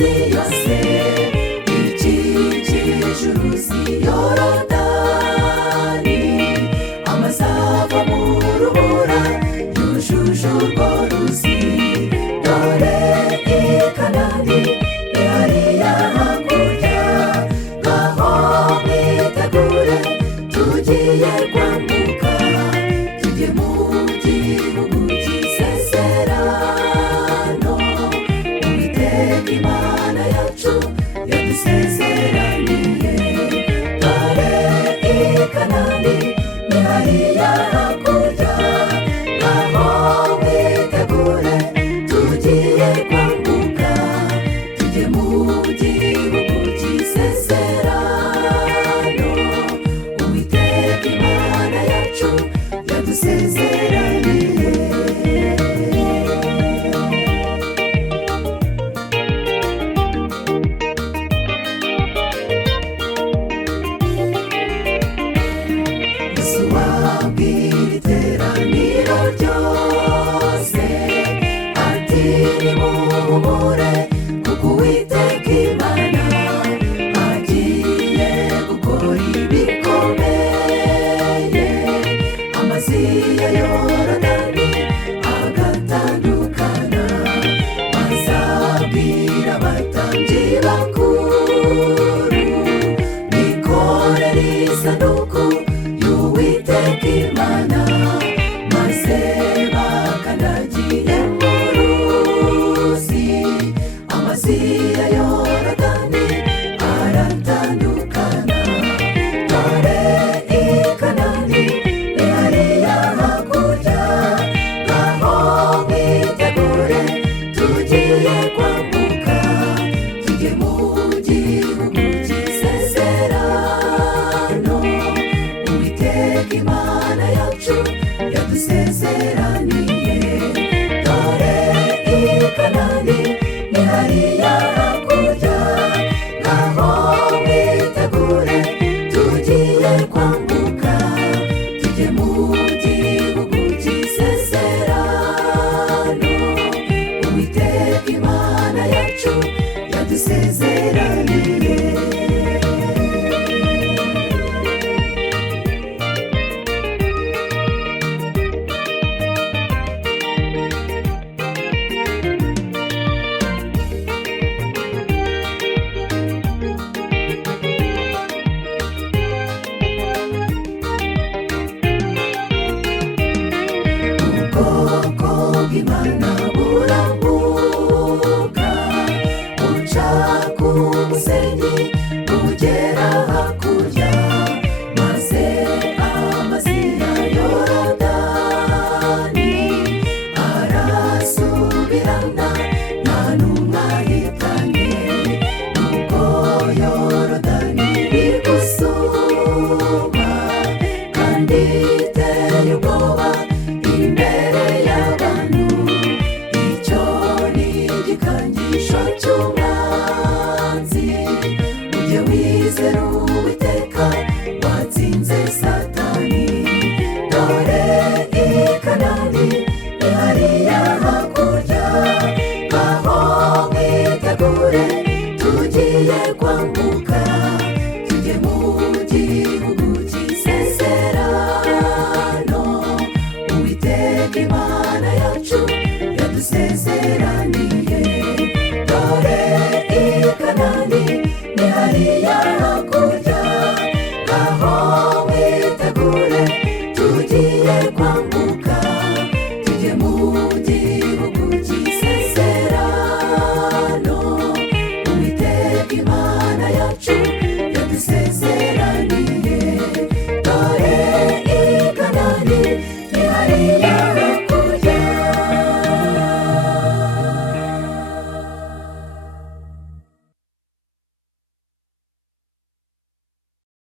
imisozi yose ikikije uruzi Yorodani, amazi ava mu rubura yujuje urwo ruzi. Dore i Kanani ni hariya hakurya, ngaho mwitegure tugiye kwambuka tujye mu gihugu cy'isezerano. Uwiteka Imana yacu yadusezeraniye. Dore i Kanani ni hariya hakurya, ngaho mwitegure tugiye kwambuka tujye mu gihugu cy'isezerano. Uwiteka Imana yacu yadusezeraniye. Yesu wabwira iteraniro ryose ati nimuhumure, kuko Uwiteka Imana agiye gukora ibikomeye. Amazi ya Yorodani agatandukana, azabwira abatambyi bakuru bikorere isanduku y'Uwiteka Imana, maze bakandagiye mu ruzi. Amazi ya Yorodani aratandukana. Dore i Kanani ni hariya hakurya, ngaho mwitegure tugiye kwambuka tujye mu gihugu cy'isezerano. Uwiteka Imana yacu yadusezeraniye. Dore i Kanani ni hariya hakurya, ngaho mwitegure tugiye kwambuka tujye mu gihugu cy'isezerano. Uwiteka Imana yacu yadusezeraniye. Ubwoko bw'Imana burambuka buca ku musenyi bugera hakurya, maze amazi ya Yorodani arasubirana nta n'umwe ahitanye. Nubwo Yorodani iri gusuma kandi iteye ubwoba imbere y'abantu, icyo ni igikangisho cy'umwanzi. Ujye wizera Uwiteka watsinze Satani. Dore i Kanani ni hariya hakurya, ngaho mwitegure tugiye kwambuka tujye mu gihugu cy'isezerano. Uwiteka Imana